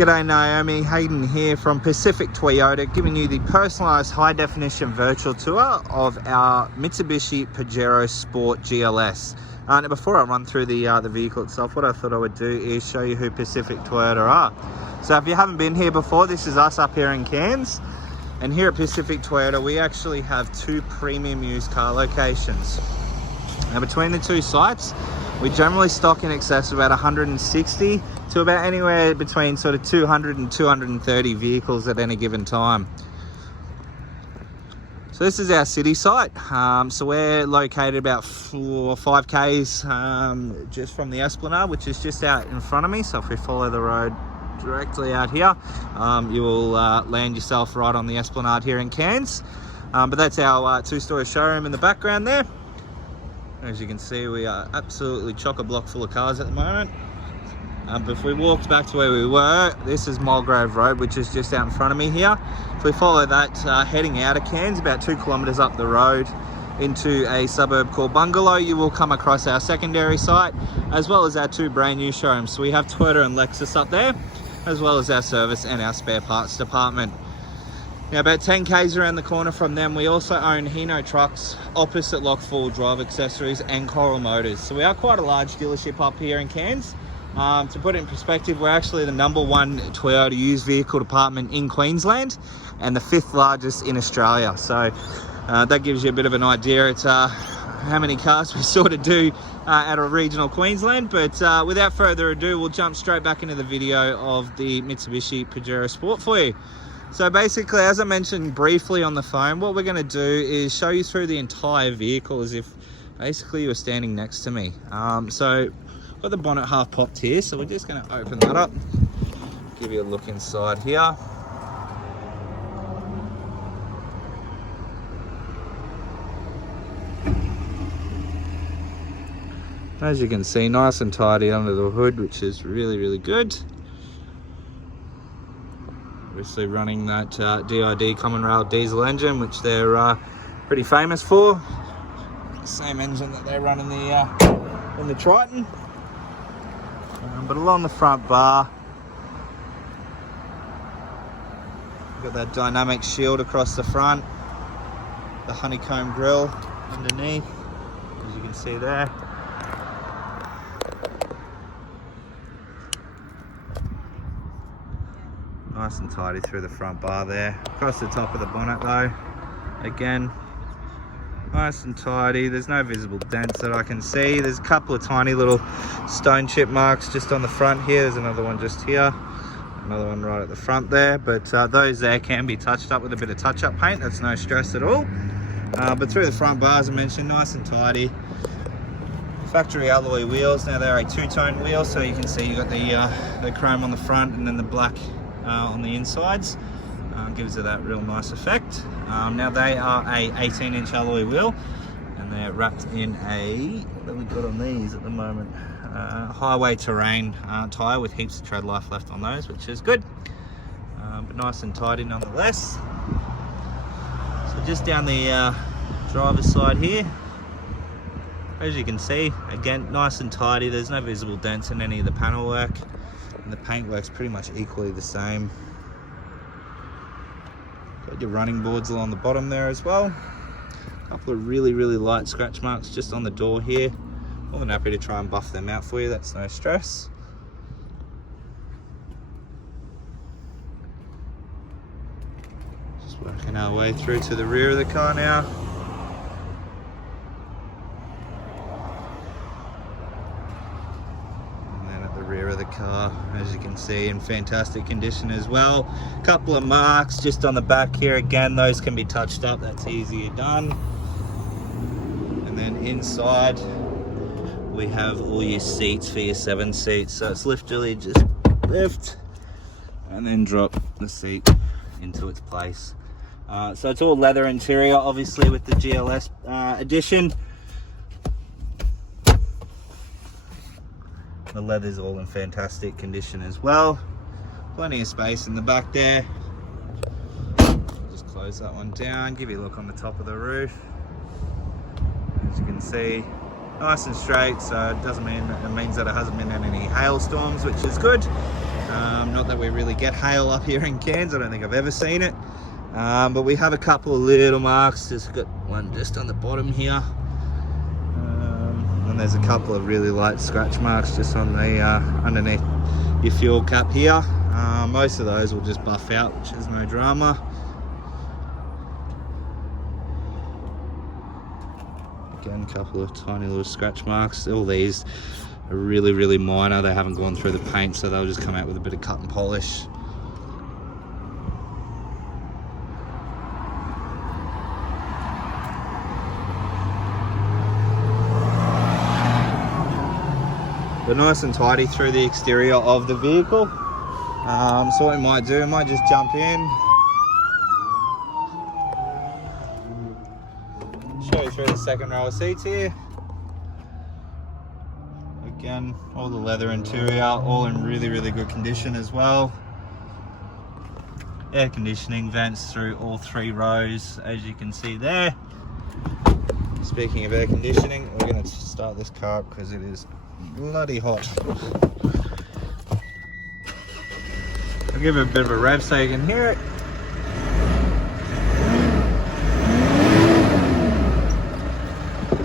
G'day Naomi, Hayden here from Pacific Toyota, giving you the personalised high-definition virtual tour of our Mitsubishi Pajero Sport GLS. Now before I run through the vehicle itself, what I thought I would do is show you who Pacific Toyota are. So if you haven't been here before, this is us up here in Cairns. And here at Pacific Toyota, we actually have two premium used car locations. Now between the two sites, we generally stock in excess of about 160 to about anywhere between sort of 200 and 230 vehicles at any given time. So this is our city site. So we're located about 4 or 5 Ks just from the Esplanade, which is just out in front of me. So if we follow the road directly out here, you will land yourself right on the Esplanade here in Cairns. But that's our two-story showroom in the background there. As you can see, we are absolutely chock-a-block full of cars at the moment. But if we walked back to where we were, this is Mulgrave Road, which is just out in front of me here. If we follow that heading out of Cairns, about 2 kilometres up the road into a suburb called Bungalow, you will come across our secondary site, as well as our 2 brand new showrooms. So we have Toyota and Lexus up there, as well as our service and our spare parts department. Now about 10 Ks around the corner from them, we also own Hino Trucks, opposite Lock 4 Drive Accessories and Coral Motors. So we are quite a large dealership up here in Cairns. To put it in perspective, we're actually the #1 Toyota used vehicle department in Queensland and the 5th largest in Australia. So that gives you a bit of an idea at how many cars we sort of do out of regional Queensland. But without further ado, we'll jump straight back into the video of the Mitsubishi Pajero Sport for you. So basically, as I mentioned briefly on the phone, what we're going to do is show you through the entire vehicle as if basically you were standing next to me. So got the bonnet half popped here, so we're just going to open that up, give you a look inside here. As you can see, nice and tidy under the hood, which is really good. Obviously running that DID common rail diesel engine, which they're pretty famous for. Same engine that they run in the Triton. But along the front bar, you've got that dynamic shield across the front, the honeycomb grille underneath, as you can see there. Nice and tidy through the front bar there. Across the top of the bonnet though, again, nice and tidy. There's no visible dents that I can see. There's a couple of tiny little stone chip marks just on the front here. There's another one just here, another one right at the front there. But those there can be touched up with a bit of touch-up paint. That's no stress at all. But through the front bar, as I mentioned, nice and tidy. Factory alloy wheels. Now they're a 2-tone wheel, so you can see you've got the chrome on the front and then the black on the insides. Gives it that real nice effect. Now they are a 18-inch alloy wheel, and they're wrapped in a, what have we got on these at the moment? Highway terrain tyre with heaps of tread life left on those, which is good. But nice and tidy nonetheless. So just down the driver's side here, as you can see, again, nice and tidy. There's no visible dents in any of the panel work, and the paint works pretty much equally the same. Got your running boards along the bottom there as well. A couple of really light scratch marks just on the door here. More than happy to try and buff them out for you, that's no stress. Just working our way through to the rear of the car now. Rear of the car, as you can see, in fantastic condition as well. A couple of marks just on the back here. Again, those can be touched up, that's easier done. And then inside we have all your seats for your 7 seats. So it's literally just lift and then drop the seat into its place. So it's all leather interior, obviously, with the GLS edition. The leather's all in fantastic condition as well. Plenty of space in the back there. Just close that one down, give you a look on the top of the roof. As you can see, nice and straight, so it means that it hasn't been in any hailstorms, which is good. Not that we really get hail up here in Cairns, I don't think I've ever seen it. But we have a couple of little marks. Just got one just on the bottom here. And there's a couple of really light scratch marks just on the underneath your fuel cap here. Most of those will just buff out, which is no drama. Again, a couple of tiny little scratch marks. All these are really, really minor. They haven't gone through the paint, so they'll just come out with a bit of cut and polish. But nice and tidy through the exterior of the vehicle. So what we might do, I might just jump in, show you through the second row of seats here. Again, all the leather interior, all in really, really good condition as well. Air conditioning vents through all 3 rows, as you can see there. Speaking of air conditioning, we're going to start this car up because it is bloody hot. I'll give it a bit of a rev so you can hear it.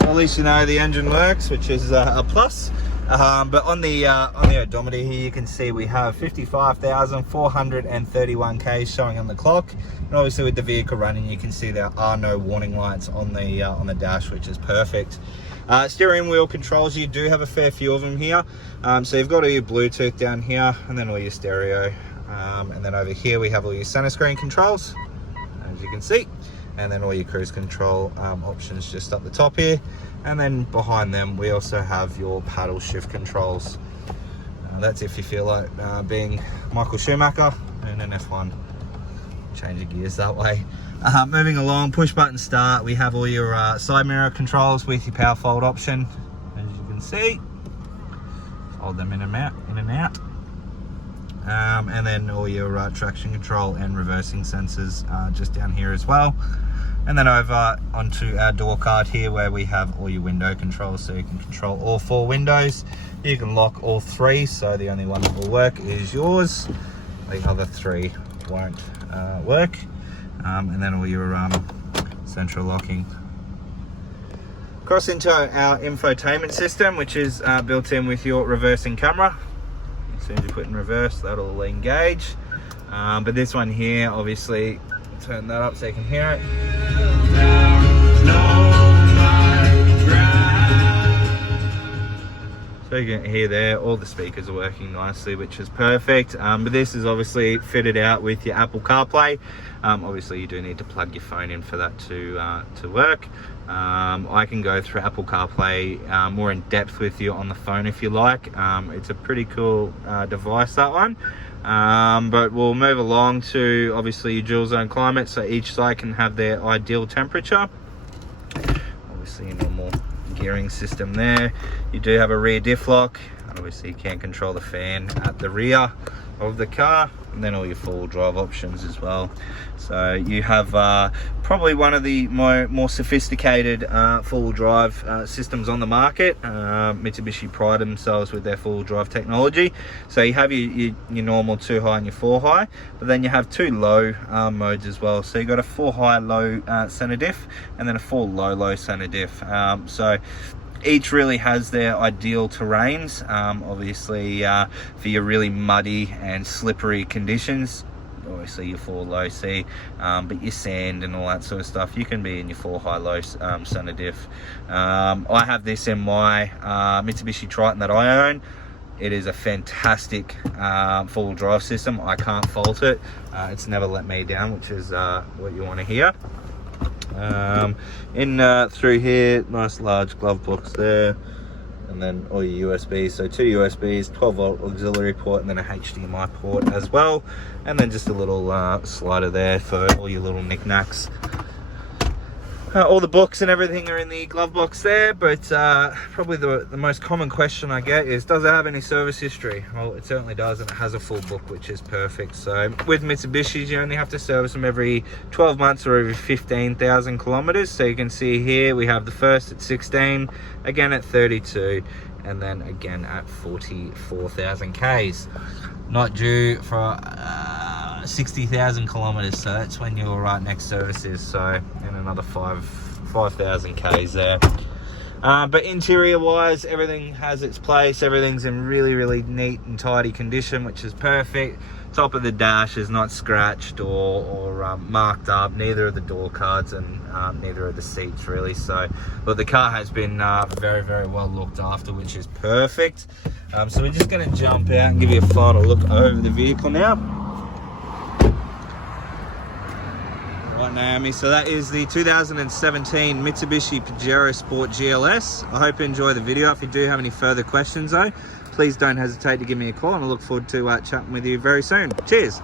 So at least you know the engine works, which is a plus. But on the odometer here, you can see we have 55,431 k's showing on the clock. And obviously with the vehicle running, you can see there are no warning lights on the dash, which is perfect. Steering wheel controls, you do have a fair few of them here. So you've got all your Bluetooth down here, and then all your stereo. And then over here we have all your center screen controls, as you can see. And then all your cruise control options just up the top here. And then behind them we also have your paddle shift controls. That's if you feel like being Michael Schumacher in an F1, change your gears that way. Moving along, push button start, we have all your side mirror controls with your power fold option, as you can see. Fold them in and out. And then all your traction control and reversing sensors just down here as well. And then over onto our door card here, where we have all your window controls, so you can control all 4 windows. You can lock all 3, so the only one that will work is yours. The other 3 won't work. And then all your central locking. Cross into our infotainment system, which is built in with your reversing camera. As soon as you put in reverse, that'll engage. But this one here, obviously, turn that up so you can hear it. So you can hear there, all the speakers are working nicely, which is perfect. But this is obviously fitted out with your Apple Carplay. Obviously you do need to plug your phone in for that to work. I can go through Apple Carplay more in depth with you on the phone if you like. It's a pretty cool device, that one. But we'll move along to obviously your dual zone climate, so each side can have their ideal temperature. Obviously your normal gearing system there. You do have a rear diff lock. Obviously you can control the fan at the rear of the car, and then all your four-wheel drive options as well. So you have probably one of the more sophisticated four-wheel drive systems on the market. Mitsubishi pride themselves with their four-wheel drive technology. So you have your normal 2 high and your 4 high, but then you have 2 low modes as well. So you got a 4 high low center diff, and then a 4 low center diff. So each really has their ideal terrains. Obviously for your really muddy and slippery conditions, obviously your 4 low C, but your sand and all that sort of stuff, you can be in your 4 high low center diff. I have this in my Mitsubishi Triton that I own. It is a fantastic four-wheel drive system. I can't fault it. It's never let me down, which is what you want to hear. Through here, nice large glove box there, and then all your USBs, so 2 USBs, 12 volt auxiliary port, and then a HDMI port as well, and then just a little slider there for all your little knickknacks. All the books and everything are in the glove box there, but probably the most common question I get is, does it have any service history? Well, it certainly does, and it has a full book, which is perfect. So with Mitsubishis, you only have to service them every 12 months or every 15,000 kilometers. So you can see here we have the first at 16, again at 32, and then again at 44,000 Ks. Not due for 60,000 kilometers, so that's when your right next service is, so in another 5,000 Ks there. But interior wise, everything has its place. Everything's in really neat and tidy condition, which is perfect. Top of the dash is not scratched or marked up, neither of the door cards, and neither of the seats really. So, but the car has been very well looked after, which is perfect. So we're just going to jump out and give you a final look over the vehicle now. Right, Naomi, so that is the 2017 Mitsubishi Pajero Sport GLS. I hope you enjoy the video. If you do have any further questions though, please don't hesitate to give me a call, and I look forward to chatting with you very soon. Cheers.